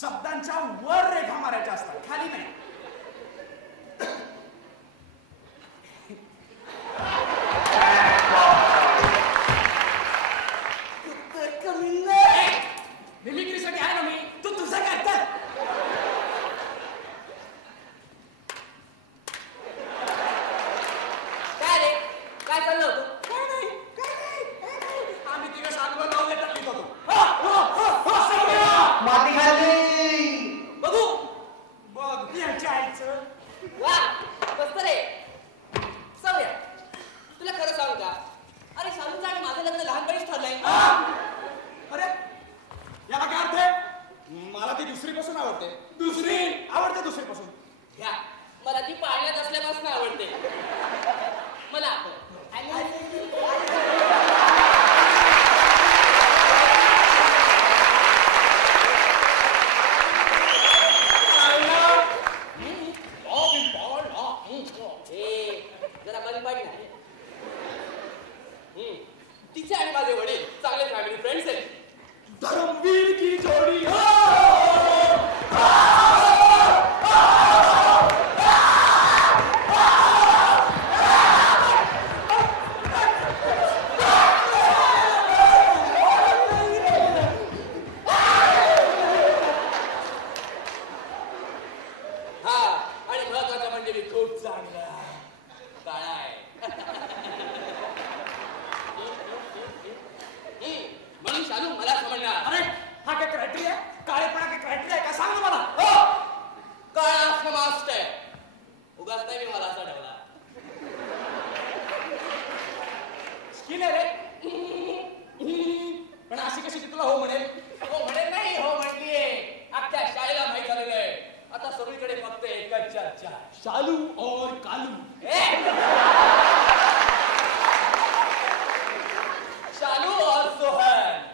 शब्दांच्या वर रेखा मारायच्या असतात, खाली नाही. मिमिक्रीसाठी आहे ना मी, तू तुझं काय कर. काय रे, काय चाललं होतं? आम्ही तिघं सातवर लावले टाकलीत होतो. माती खाली बघू बघ यांच्या आईचं. वा मस्त रे. सौर्या, तुला खरं सांगू का? अरे शालूचं आणि माझं लग्न लहानपणीच ठरलंय. अरे याला काय अर्थ आहे? मला ती दुसरीपासून आवडते. दुसरी आवडते दुसरीपासून. ह्या मला ती पाळण्यात असल्यापासून आवडते. मला जरा बंद पाडी ना. तिचे आणि माझे वडील चांगले फॅमिली फ्रेंड्स आहेत. धर्मवीर की जोडी हो. पण अशी कशी ती तुला हो म्हणेल? हो म्हणेल नाही, हो म्हटलीये. अख्ख्या शाळेला माहित झालेलं आहे. आता सगळीकडे फक्त एकच चर्चा, शालू और कालू. शालू और सोहन.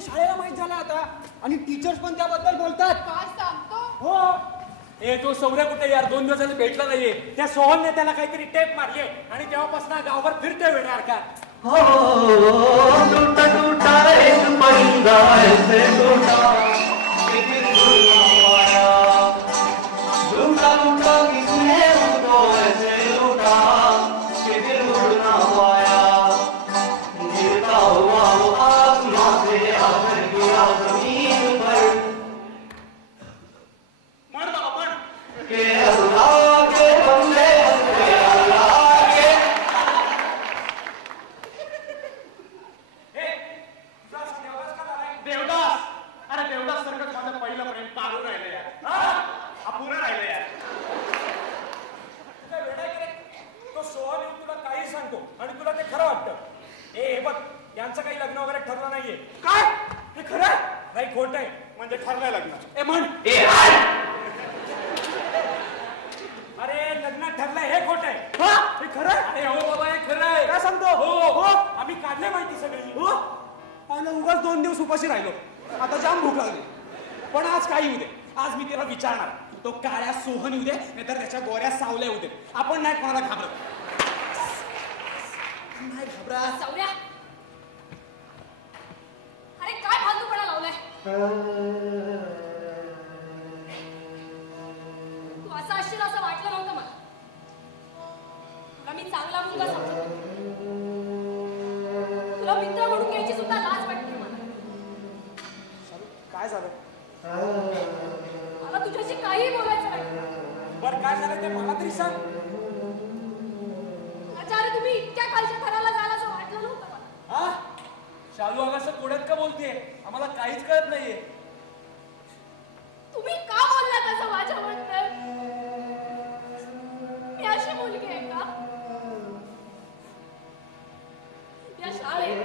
शाळेला माहित झाला आता आणि टीचर्स पण त्याबद्दल बोलतात. काय सांगतो? हो. ए तो सौर्या कुठे यार, 2 दिवस झाले भेटला नाहीये. त्या सोहनने त्याला काहीतरी टेप मारली आणि तेव्हापासून गावभर फिरते वेड्यासारखा. हो टूटा टूटा एक परिंदा ऐसे टूटा किसी माया टूटा टूटा किसने उसको ऐसे लूटा कि दिल उड़ना पाया गिरता हुआ वो आसमां से आकर गिरा जमीन पर म्हण बाबा म्हण के अल्लाह के बंदे के अल्लाह के देवदास. अरे खोट आहे म्हणजे ठरलंय लग्न. ए म्हण. अरे लग्न ठरलंय हे खोट आहे. हे खरं आहे. अरे हो बाबा हे खरं आहे. काय सांगतो? हो आम्ही काढले माहिती सगळी. हो आणि उगाच 2 दिवस उपाशी राहिलो. आता जाम भूक लागली. पण आज काही येऊ दे. आज मी त्याला विचारणार. तो काळ्या सोहन येऊ दे नाहीतर त्याच्या गोऱ्या सावल्या येऊ दे. आपण नाही कोणाला घाबरत. नाही घाबरत. सावऱ्या, अरे काय फालतूपणा लावलाय. तू असा असशील असं वाटलं नव्हतं मला. तुला मी चांगला मुलगा समजत होते. तुला मित्र म्हणून घ्यायची सुद्धा लाज वाटते मला. काय झालं? मला तुझ्याशी काही बोलायचं नाही. बरं काय झालं ते मला तरी सांग. आचार्य, तुम्ही इतक्या खालच्या थराला जाल असं वाटलं नव्हतं मला. हा शालू आगास कोड्यात का बोलतेय? आम्हाला काहीच कळत नाहीये. तुम्ही का बोलला तसं माझ्याबद्दल? मी अशी मुलगी आहे का? या शाळेत,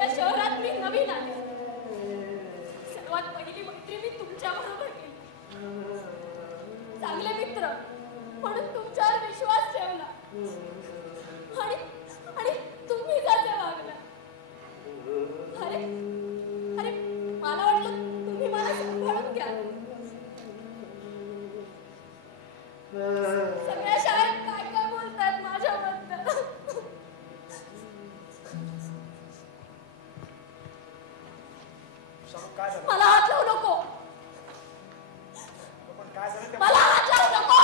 या शहरात मी नवीन आले. सर्वात पहिली मैत्री मी तुमच्या बरोबर केली. चांगले मित्र म्हणून तुमच्यावर विश्वास ठेवला आणि तुम्ही जसे वागला. अरे अरे मला वाटलं तुम्ही मला सांभाळून घ्या. सगळ्या शाळेत काय काय बोलतात माझ्याबद्दल. काय झालं? मला हात लावू नको. पण काय झालं ते मला हात लावू नको.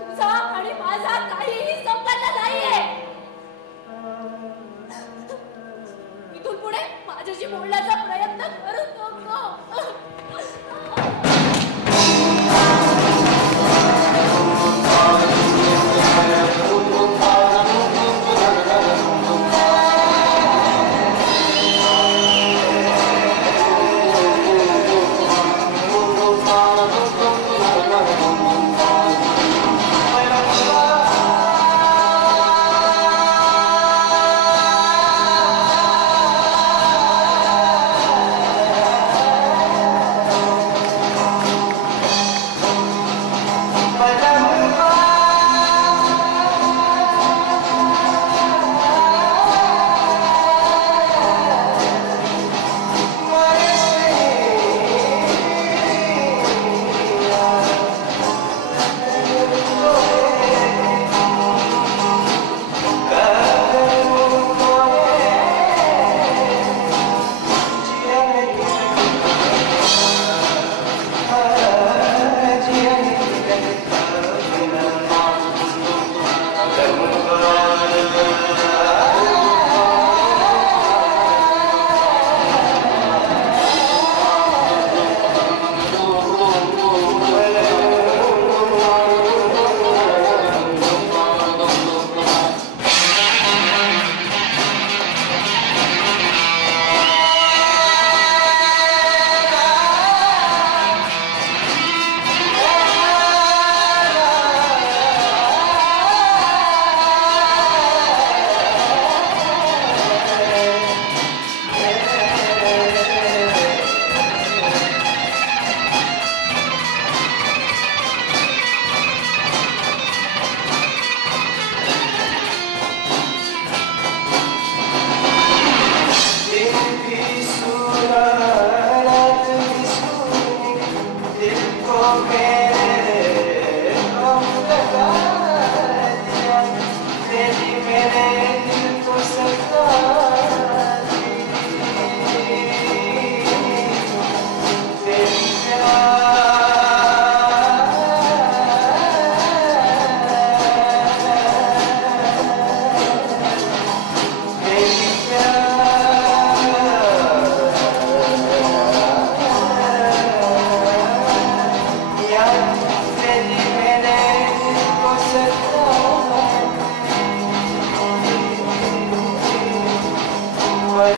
तुझा आणि माझा काहीही संबंध नाहीये. इथून पुढे माझ्याशी बोलण्याचा प्रयत्न करू नको.